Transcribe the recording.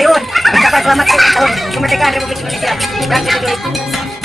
Ayun. At saka salamat po sa kemerdekaan Republik Indonesia. Dan kita